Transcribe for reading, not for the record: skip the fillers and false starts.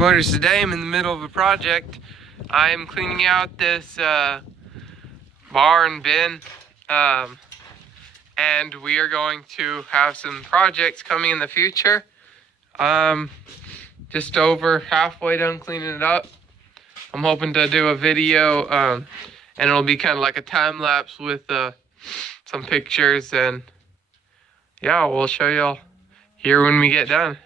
Motors. Today I'm in the middle of a project. I'm cleaning out this barn bin, and we are going to have some projects coming in the future. Just over halfway done cleaning it up. I'm hoping to do a video, and it'll be kind of like a time lapse with some pictures, and yeah, we'll show y'all here when we get done.